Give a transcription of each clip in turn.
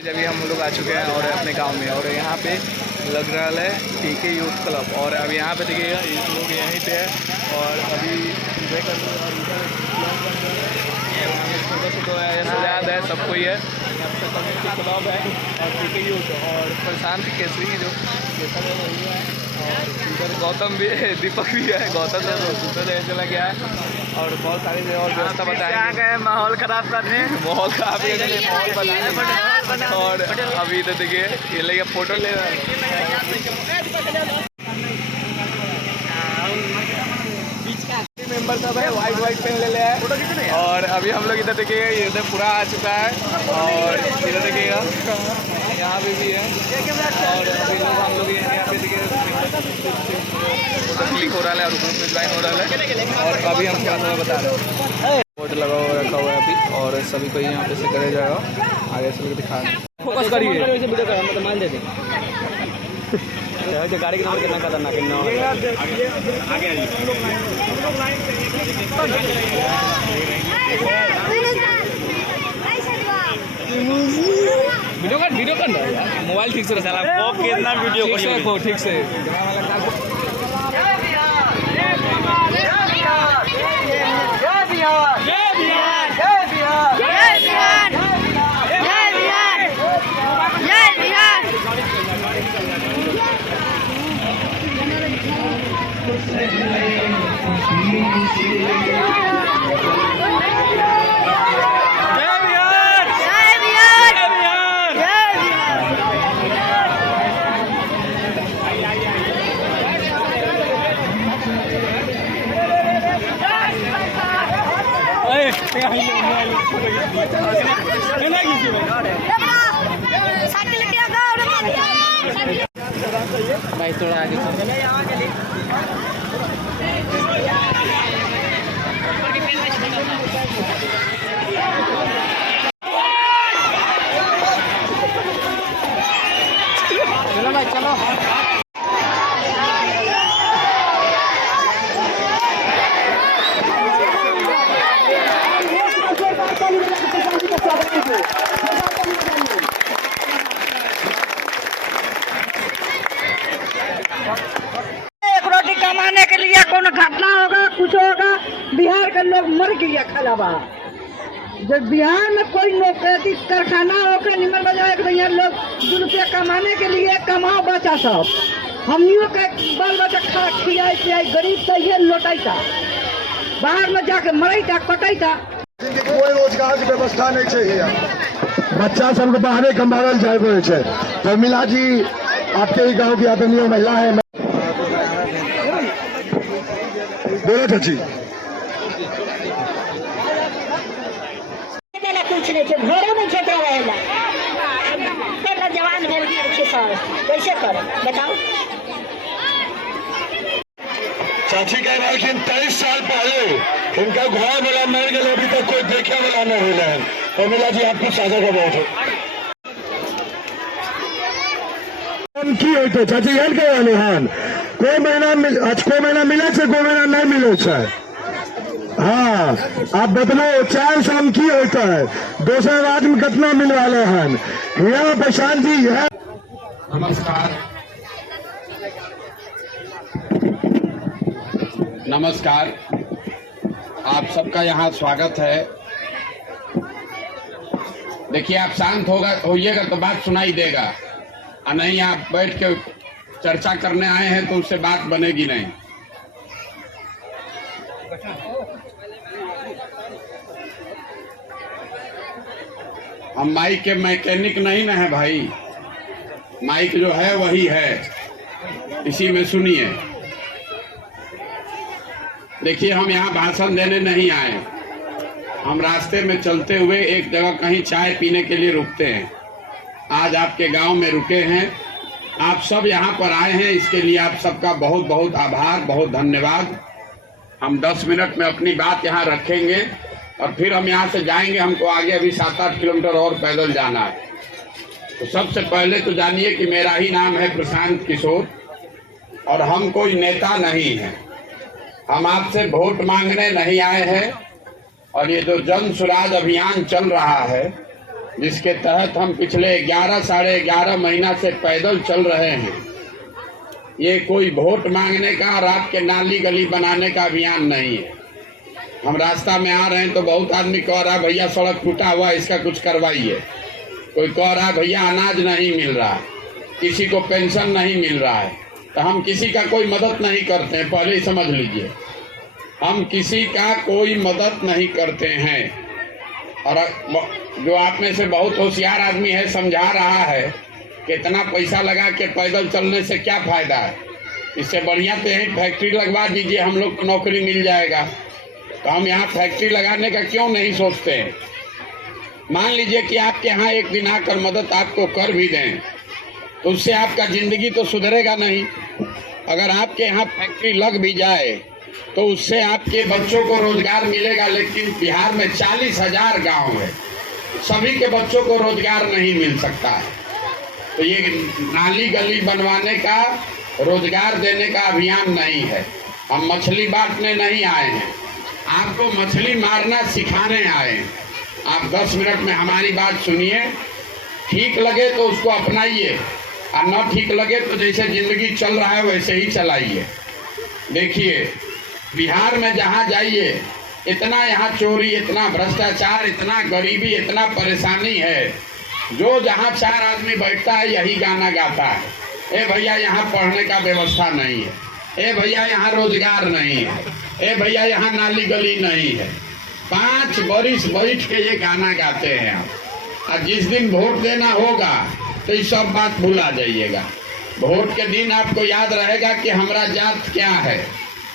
अभी हम लोग आ चुके हैं और अपने गांव में, और यहाँ पे लग रहा है टीके यूथ क्लब। और अब यहाँ पे देखिएगा ये लोग यहीं पे है और अभी इंजॉय कर रहे हैं। सजाद है, सब कोई है यहाँ पे, कम्युनिटी क्लब है और टीके यूथ और प्रशांत केसरी जो है, और इधर गौतम भी है, दीपक भी है। गौतम तो दूसरे जगह चला गया है और बहुत सारी जगह और व्यवस्था बताएंगे। माहौल खराब करने, माहौल खराब है, माहौल बनाने। और अभी तो देखिए ये लेके फोटो ले रहा है। मेंबर सब है, वाइट पेन ले लिया है। और अभी हम लोग इधर देखिएगा, ये इधर पूरा आ चुका है और इधर देखिएगा यहाँ पे भी है। और अभी लोग हम लोग यहाँ पे देखिए क्लिक हो रहा है और ग्रुप में ज्वाइन हो रहा है। और अभी हम क्या बता रहे हैं, बोर्ड लगा हुआ रखा हुआ है अभी, और सभी को यहाँ पे से करे जाएगा। आगे से दिखा फोकस करिए, मतलब मान दे दें गाड़ी के नंबर कितना खतरनाक वीडियो कर मोबाइल ठीक से कितना वीडियो ठीक से भाई थोड़ा आगे चलो भाई चलो। एक रोटी कमाने के लिए कौन घटना होगा, कुछ होगा, बिहार के लोग मर गया खलाबा। जब बिहार में कोई नौकरी कारखाना होकर निमन बजाए तो यहाँ लोग 2 रुपया कमाने के लिए कमाओ बचा सब। हमनियों के बाल बच्चा खा खियाई पियाई, गरीब तो ये लौटाई था, बाहर में जाके मरई था, कटाई था। कोई रोजगार की व्यवस्था नहीं चाहिए, बच्चा सबके बाहरे कमावल जाए। तो मिला जी आपके ही गांव की आदरणीय महिला है, बोलो चाची। कुछ नहीं, घरों में छेटा रहेगा, जवान हो गया 6 साल, कैसे करें बताओ। चाची कह रहा है कि 23 साल पहले इनका घर वाला मर गया, अभी तक कोई देखे वाला नहीं हुआ है। तो मिला जी आपको साझा का बहुत है की होते चाची हेल के वाले हन कोई महीना आज कोई महीना मिले से कोई महीना नहीं मिले से। हाँ आप बदलो 4 साल की होता है, दूसरे राज्य में कितना मिल वाले हैं यहाँ प्रशांत जी है। नमस्कार नमस्कार, आप सबका यहाँ स्वागत है। देखिए आप शांत होइएगा तो बात सुनाई देगा, और नहीं आप बैठ के चर्चा करने आए हैं तो उससे बात बनेगी नहीं। हम माइक के मैकेनिक नहीं ना है भाई, माइक जो है वही है, इसी में सुनिए। देखिए हम यहाँ भाषण देने नहीं आए, हम रास्ते में चलते हुए एक जगह कहीं चाय पीने के लिए रुकते हैं। आज आपके गांव में रुके हैं, आप सब यहाँ पर आए हैं, इसके लिए आप सबका बहुत बहुत आभार, बहुत धन्यवाद। हम 10 मिनट में अपनी बात यहाँ रखेंगे और फिर हम यहाँ से जाएंगे। हमको आगे अभी 7-8 किलोमीटर और पैदल जाना है। तो सबसे पहले तो जानिए कि मेरा ही नाम है प्रशांत किशोर और हम कोई नेता नहीं हैं। हम आपसे वोट मांगने नहीं आए हैं और ये जो जन सुराज अभियान चल रहा है जिसके तहत हम पिछले 11 साढ़े 11 महीना से पैदल चल रहे हैं। ये कोई वोट मांगने का और आपके नाली गली बनाने का अभियान नहीं है। हम रास्ता में आ रहे हैं तो बहुत आदमी कह रहा भैया सड़क टूटा हुआ, इसका कुछ करवाइए। कोई कह रहा भैया अनाज नहीं मिल रहा, किसी को पेंशन नहीं मिल रहा है। तो हम किसी का कोई मदद नहीं करते हैं, पहले ही समझ लीजिए। हम किसी का कोई मदद नहीं करते हैं। और जो आप में से बहुत होशियार आदमी है समझा रहा है कि इतना पैसा लगा के पैदल चलने से क्या फ़ायदा है, इससे बढ़िया तो यहीं फैक्ट्री लगवा दीजिए, हम लोग को नौकरी मिल जाएगा। तो हम यहाँ फैक्ट्री लगाने का क्यों नहीं सोचते हैं। मान लीजिए कि आपके यहाँ एक दिन आकर मदद आपको कर भी दें तो उससे आपका ज़िंदगी तो सुधरेगा नहीं। अगर आपके यहाँ फैक्ट्री लग भी जाए तो उससे आपके बच्चों को रोजगार मिलेगा, लेकिन बिहार में 40,000 गांव है, सभी के बच्चों को रोजगार नहीं मिल सकता है। तो ये नाली गली बनवाने का, रोजगार देने का अभियान नहीं है। हम मछली बांटने नहीं आए हैं, आपको मछली मारना सिखाने आए हैं। आप 10 मिनट में हमारी बात सुनिए, ठीक लगे तो उसको अपनाइए और न ठीक लगे तो जैसे जिंदगी चल रहा है वैसे ही चलाइए। देखिए बिहार में जहाँ जाइए इतना यहाँ चोरी, इतना भ्रष्टाचार, इतना गरीबी, इतना परेशानी है। जो जहाँ 4 आदमी बैठता है यही गाना गाता है, ए भैया यहाँ पढ़ने का व्यवस्था नहीं है, ए भैया यहाँ रोजगार नहीं है, ए भैया यहाँ नाली गली नहीं है। 5 बरिस बैठ के ये गाना गाते हैं आप। और जिस दिन वोट देना होगा तो ये सब बात भुला जाइएगा। वोट के दिन आपको याद रहेगा कि हमारा जात क्या है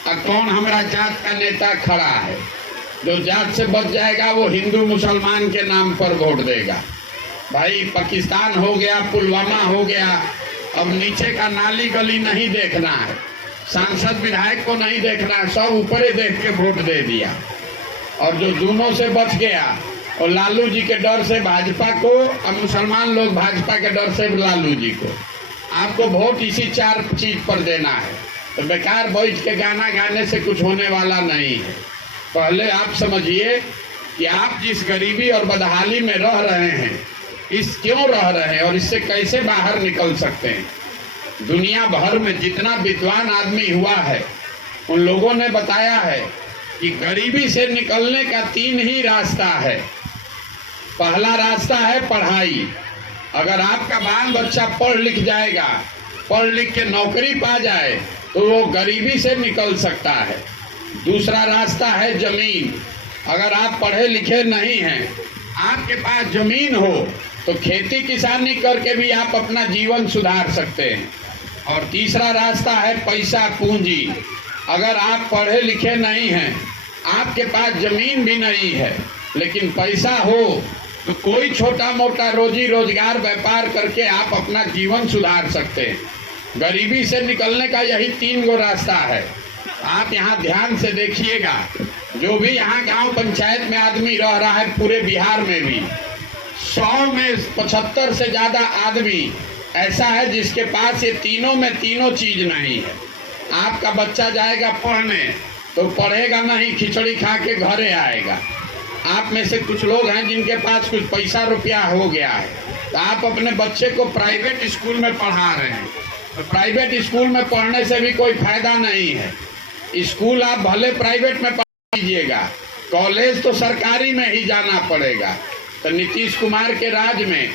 और कौन हमारा जात का नेता खड़ा है। जो जात से बच जाएगा वो हिंदू मुसलमान के नाम पर वोट देगा। भाई पाकिस्तान हो गया, पुलवामा हो गया, अब नीचे का नाली गली नहीं देखना है, सांसद विधायक को नहीं देखना है, सब ऊपर ही देख के वोट दे दिया। और जो दोनों से बच गया और लालू जी के डर से भाजपा को और मुसलमान लोग भाजपा के डर से लालू जी को, आपको वोट इसी 4 चीज पर देना है। तो बेकार बैठ के गाना गाने से कुछ होने वाला नहीं है। पहले आप समझिए कि आप जिस गरीबी और बदहाली में रह रहे हैं, इस क्यों रह रहे हैं और इससे कैसे बाहर निकल सकते हैं। दुनिया भर में जितना विद्वान आदमी हुआ है उन लोगों ने बताया है कि गरीबी से निकलने का 3 ही रास्ता है। पहला रास्ता है पढ़ाई। अगर आपका बाल बच्चा पढ़ लिख जाएगा, पढ़ लिख के नौकरी पा जाए तो वो गरीबी से निकल सकता है। दूसरा रास्ता है जमीन। अगर आप पढ़े लिखे नहीं हैं, आपके पास जमीन हो तो खेती किसानी करके भी आप अपना जीवन सुधार सकते हैं। और तीसरा रास्ता है पैसा पूंजी। अगर आप पढ़े लिखे नहीं हैं, आपके पास जमीन भी नहीं है, लेकिन पैसा हो तो कोई छोटा मोटा रोजी रोजगार व्यापार करके आप अपना जीवन सुधार सकते हैं। गरीबी से निकलने का यही 3 गो रास्ता है। आप यहाँ ध्यान से देखिएगा, जो भी यहाँ गांव पंचायत में आदमी रह रहा है पूरे बिहार में भी 100 में 75 से ज़्यादा आदमी ऐसा है जिसके पास ये तीनों चीज नहीं है। आपका बच्चा जाएगा पढ़ने तो पढ़ेगा नहीं, खिचड़ी खा के घरे आएगा। आप में से कुछ लोग हैं जिनके पास कुछ पैसा रुपया हो गया है, तो आप अपने बच्चे को प्राइवेट स्कूल में पढ़ा रहे हैं। तो प्राइवेट स्कूल में पढ़ने से भी कोई फायदा नहीं है। स्कूल आप भले प्राइवेट में पढ़ लीजिएगा, कॉलेज तो सरकारी में ही जाना पड़ेगा। तो नीतीश कुमार के राज में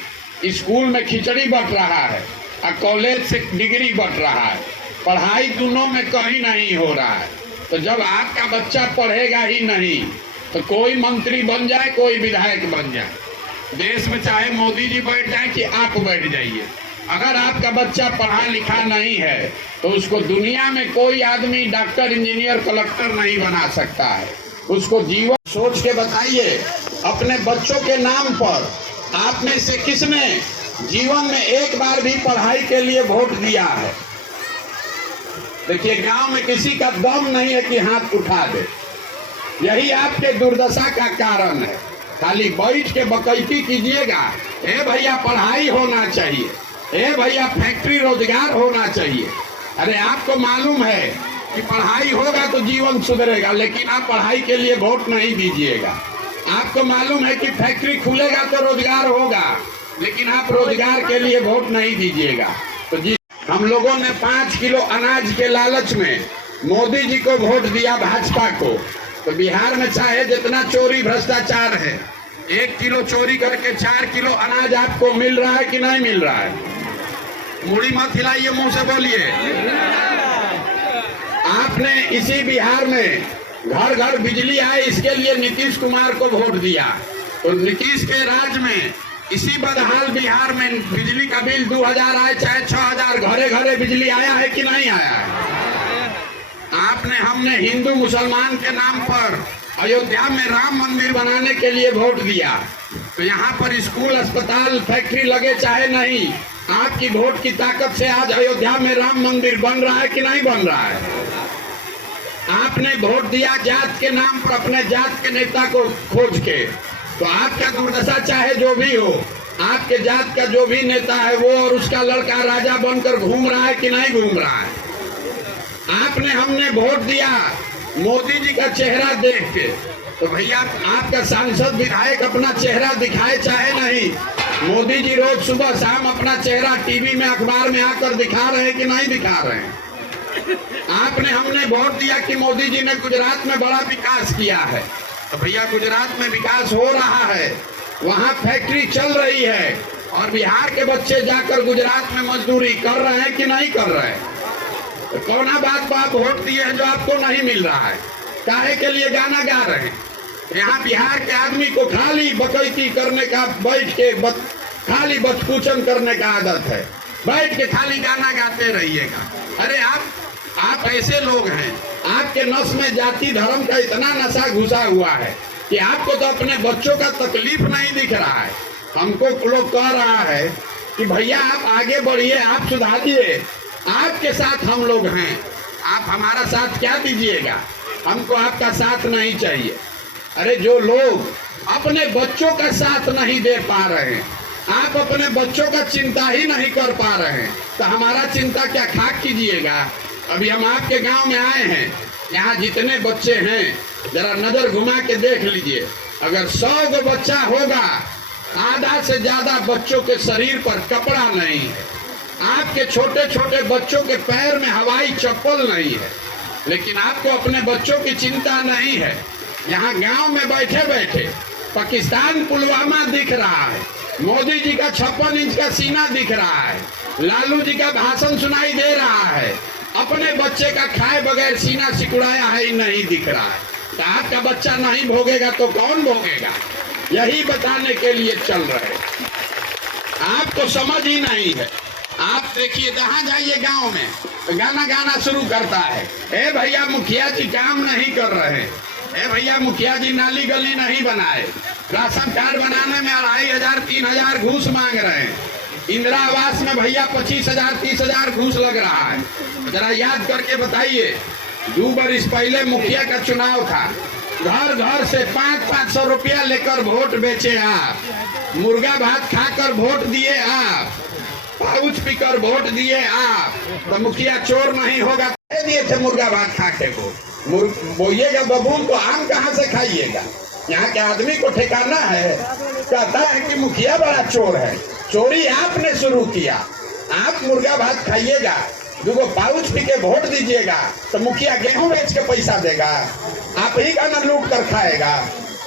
स्कूल में खिचड़ी बट रहा है और कॉलेज से डिग्री बट रहा है, पढ़ाई दोनों में कहीं नहीं हो रहा है। तो जब आपका बच्चा पढ़ेगा ही नहीं तो कोई मंत्री बन जाए, कोई विधायक बन जाए, देश में चाहे मोदी जी बैठ जाए कि आप बैठ जाइए, अगर आपका बच्चा पढ़ा लिखा नहीं है तो उसको दुनिया में कोई आदमी डॉक्टर, इंजीनियर, कलेक्टर नहीं बना सकता है। उसको जीवन सोच के बताइए, अपने बच्चों के नाम पर आप में से किसने जीवन में एक बार भी पढ़ाई के लिए वोट दिया है? देखिए गांव में किसी का दम नहीं है कि हाथ उठा दे। यही आपके दुर्दशा का कारण है। खाली बैठ के बकैती कीजिएगा, ए भैया पढ़ाई होना चाहिए, ए भैया फैक्ट्री रोजगार होना चाहिए। अरे आपको मालूम है कि पढ़ाई होगा तो जीवन सुधरेगा, लेकिन आप पढ़ाई के लिए वोट नहीं दीजिएगा। आपको मालूम है कि फैक्ट्री खुलेगा तो रोजगार होगा, लेकिन आप रोजगार के लिए वोट नहीं दीजिएगा। तो जी हम लोगों ने 5 किलो अनाज के लालच में मोदी जी को वोट दिया, भाजपा को। तो बिहार में चाहे जितना चोरी भ्रष्टाचार है, 1 किलो चोरी करके 4 किलो अनाज आपको मिल रहा है कि नहीं मिल रहा है? मुड़ी मत हिलाइए, मुंह से बोलिए। आपने इसी बिहार में घर घर बिजली आए, इसके लिए नीतीश कुमार को वोट दिया। तो नीतीश के राज में इसी बदहाल बिहार में बिजली का बिल 2000 आए चाहे 6000, घरे घरे बिजली आया है कि नहीं आया है? हमने हिंदू मुसलमान के नाम पर अयोध्या में राम मंदिर बनाने के लिए वोट दिया। तो यहाँ पर स्कूल, अस्पताल, फैक्ट्री लगे चाहे नहीं, आपकी वोट की ताकत से आज अयोध्या में राम मंदिर बन रहा है कि नहीं बन रहा है? आपने वोट दिया जात के नाम पर, अपने जात के नेता को खोज के। तो आपका दुर्दशा चाहे जो भी हो, आपके जात का जो भी नेता है वो और उसका लड़का राजा बनकर घूम रहा है कि नहीं घूम रहा है? हमने वोट दिया मोदी जी का चेहरा देख के। तो भैया आपका सांसद विधायक अपना चेहरा दिखाए चाहे नहीं, मोदी जी रोज सुबह शाम अपना चेहरा टीवी में, अखबार में आकर दिखा रहे हैं कि नहीं दिखा रहे हैं? हमने वोट दिया कि मोदी जी ने गुजरात में बड़ा विकास किया है। तो भैया गुजरात में विकास हो रहा है, वहाँ फैक्ट्री चल रही है, और बिहार के बच्चे जाकर गुजरात में मजदूरी कर रहे हैं कि नहीं कर रहे हैं? तो कौना बात पर आप वोट दिए हैं जो आपको नहीं मिल रहा है? काहे के लिए गाना गा रहे हैं? यहाँ बिहार के आदमी को खाली बकैती करने का, बैठ के खाली बचकुचन करने का आदत है, बैठ के खाली गाना गाते रहिएगा। अरे आप ऐसे लोग हैं, आपके नस में जाति धर्म का इतना नशा घुसा हुआ है कि आपको तो अपने बच्चों का तकलीफ नहीं दिख रहा है। हमको लोग कह रहा है कि भैया आप आगे बढ़िए, आप सुधारिए, आपके साथ हम लोग हैं, आप हमारा साथ क्या दीजिएगा? हमको आपका साथ नहीं चाहिए। अरे जो लोग अपने बच्चों का साथ नहीं दे पा रहे हैं, आप अपने बच्चों का चिंता ही नहीं कर पा रहे हैं, तो हमारा चिंता क्या खाक कीजिएगा? अभी हम आपके गांव में आए हैं, यहाँ जितने बच्चे हैं जरा नजर घुमा के देख लीजिए। अगर 100 गो बच्चा होगा, आधा से ज्यादा बच्चों के शरीर पर कपड़ा नहीं है। आपके छोटे छोटे बच्चों के पैर में हवाई चप्पल नहीं है, लेकिन आपको अपने बच्चों की चिंता नहीं है। यहाँ गांव में बैठे बैठे पाकिस्तान पुलवामा दिख रहा है, मोदी जी का 56 इंच का सीना दिख रहा है, लालू जी का भाषण सुनाई दे रहा है, अपने बच्चे का खाए बगैर सीना सिकुड़ाया है ही नहीं दिख रहा है। तो आपका बच्चा नहीं भोगेगा तो कौन भोगेगा? यही बताने के लिए चल रहे। आपको समझ ही नहीं है। आप देखिए जहाँ जाइए गांव में तो गाना गाना शुरू करता है, ए भैया मुखिया जी काम नहीं कर रहे, ए भैया मुखिया जी नाली गली नहीं बनाए, राशन कार्ड बनाने में 2500 3000 घूस मांग रहे हैं, इंदिरा आवास में भैया 25,000 30,000 घूस लग रहा है। जरा याद करके बताइए, 2 बरस पहले मुखिया का चुनाव था, घर घर से 500 रुपया लेकर वोट बेचे आप, मुर्गा भात खाकर वोट दिए आप, पाउच पीकर वोट दिए आप। तो मुखिया चोर नहीं होगा? दिए थे मुर्गा भात खाके को, बोइएगा बबूल तो आम कहाँ से खाइएगा? यहाँ के आदमी को ठिकाना है? कहता है कि मुखिया बड़ा चोर है। चोरी आपने शुरू किया। आप मुर्गा भात खाइएगा, 2 पाउच पी के वोट दीजिएगा, तो मुखिया गेहूं बेच के पैसा देगा? आप ही का न लूट कर खाएगा?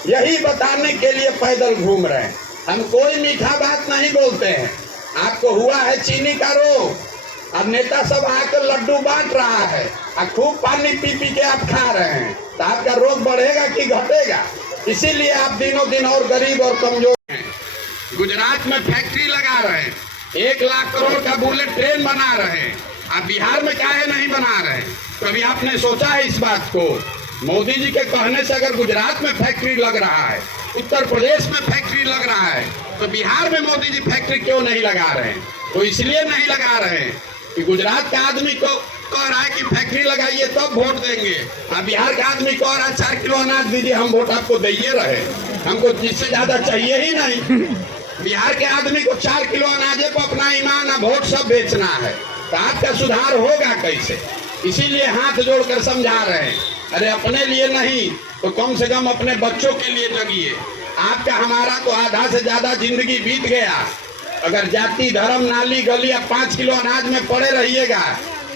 यही बताने के लिए पैदल घूम रहे हैं। हम कोई मीठा बात नहीं बोलते हैं। आपको हुआ है चीनी का रोग, अब नेता सब आकर लड्डू बांट रहा है, और खूब पानी पी पी के आप खा रहे हैं, तो आपका रोग बढ़ेगा कि घटेगा? इसीलिए आप दिनों दिन और गरीब और कमजोर हैं। गुजरात में फैक्ट्री लगा रहे हैं, 1 लाख करोड़ का बुलेट ट्रेन बना रहे हैं, आप बिहार में काहे नहीं बना रहे? कभी आपने सोचा है इस बात को? मोदी जी के कहने से अगर गुजरात में फैक्ट्री लग रहा है, उत्तर प्रदेश में फैक्ट्री लग रहा है, तो बिहार में मोदी जी फैक्ट्री क्यों नहीं लगा रहे हैं? तो इसलिए नहीं लगा रहे हैं कि गुजरात का आदमी को कह रहा है कि फैक्ट्री लगाइए तब वोट देंगे, और बिहार का आदमी कह रहा है 4 किलो अनाज दीजिए, हम वोट आपको दे रहे, हमको जिससे ज्यादा चाहिए ही नहीं। बिहार के आदमी को 4 किलो अनाजे को अपना ईमान और वोट सब बेचना है, तो आपका सुधार होगा कैसे? इसीलिए हाथ जोड़कर समझा रहे हैं अरे अपने लिए नहीं तो कम से कम अपने बच्चों के लिए जगिए। आपका हमारा तो आधा से ज्यादा जिंदगी बीत गया। अगर जाति धर्म नाली गली या 5 किलो अनाज में पड़े रहिएगा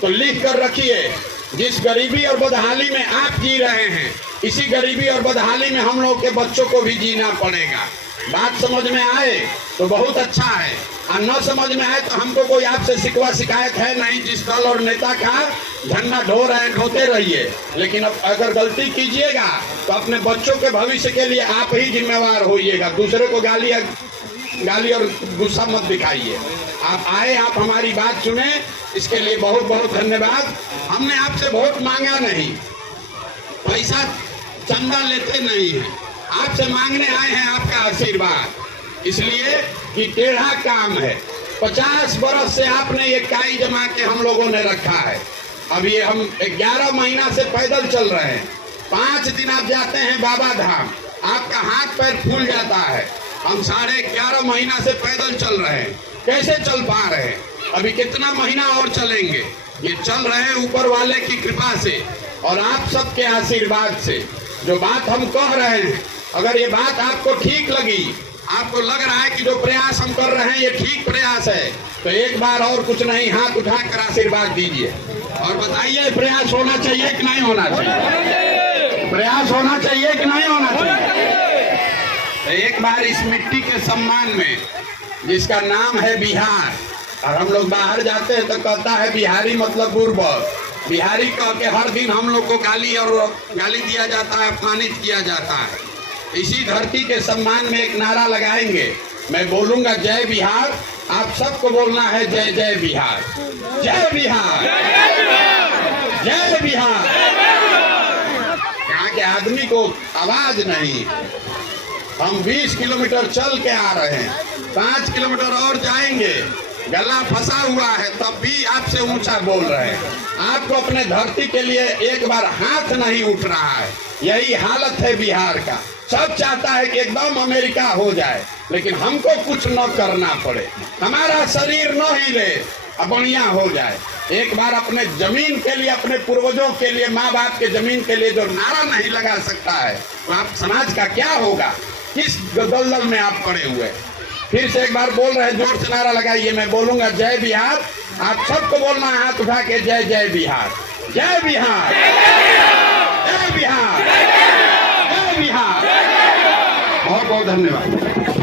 तो लिख कर रखिए, जिस गरीबी और बदहाली में आप जी रहे हैं इसी गरीबी और बदहाली में हम लोग के बच्चों को भी जीना पड़ेगा। बात समझ में आए तो बहुत अच्छा है, और न समझ में आए तो हमको कोई आपसे शिकवा शिकायत है नहीं। जिस दल और नेता का झंडा ढो रहे ढोते रहिए, लेकिन अब अगर गलती कीजिएगा तो अपने बच्चों के भविष्य के लिए आप ही जिम्मेवार होइएगा। दूसरे को गाली और गुस्सा मत दिखाइए। आप आए, आप हमारी बात सुने, इसके लिए बहुत बहुत धन्यवाद। हमने आपसे वोट मांगा नहीं, पैसा चंदा लेते नहीं है, आपसे मांगने आए हैं आपका आशीर्वाद, इसलिए कि टेढ़ा काम है। 50 बरस से आपने ये काई जमा के हम लोगों ने रखा है। अब ये हम 11 महीना से पैदल चल रहे हैं। 5 दिन आप जाते हैं बाबा धाम, आपका हाथ पैर फूल जाता है। हम 11.5 महीना से पैदल चल रहे हैं। कैसे चल पा रहे हैं? अभी कितना महीना और चलेंगे? ये चल रहे हैं ऊपर वाले की कृपा से और आप सबके आशीर्वाद से। जो बात हम कह रहे हैं, अगर ये बात आपको ठीक लगी, आपको लग रहा है कि जो प्रयास हम कर रहे हैं ये ठीक प्रयास है, तो एक बार और कुछ नहीं, हाथ उठाकर आशीर्वाद दीजिए और बताइए प्रयास होना चाहिए कि नहीं होना चाहिए? प्रयास होना चाहिए कि नहीं होना चाहिए? तो एक बार इस मिट्टी के सम्मान में, जिसका नाम है बिहार, और हम लोग बाहर जाते हैं तो कहता है बिहारी मतलब बुर्बक। बिहारी कह के हर दिन हम लोग को गाली दिया जाता है, अपमानित किया जाता है। इसी धरती के सम्मान में एक नारा लगाएंगे। मैं बोलूंगा जय बिहार, आप सबको बोलना है जय जय बिहार, जय बिहार, जय बिहार। यहाँ के आदमी को आवाज नहीं। हम 20 किलोमीटर चल के आ रहे हैं, 5 किलोमीटर और जाएंगे, गला फंसा हुआ है, तब भी आपसे ऊंचा बोल रहे हैं। आपको अपने धरती के लिए एक बार हाथ नहीं उठ रहा है। यही हालत है बिहार का। सब चाहता है कि एकदम अमेरिका हो जाए, लेकिन हमको कुछ न करना पड़े, हमारा शरीर न हिले, बढ़िया हो जाए। एक बार अपने जमीन के लिए, अपने पूर्वजों के लिए, माँ बाप के जमीन के लिए जो नारा नहीं लगा सकता है, तो आप समाज का क्या होगा? किस दलदल में आप पड़े हुए? फिर से एक बार बोल रहे हैं, जोर से नारा लगाइए। मैं बोलूंगा जय बिहार, आप सबको बोलना है हाथ उठा के, जय जय बिहार, जय बिहार, जय बिहार, जय बिहार। बहुत बहुत धन्यवाद।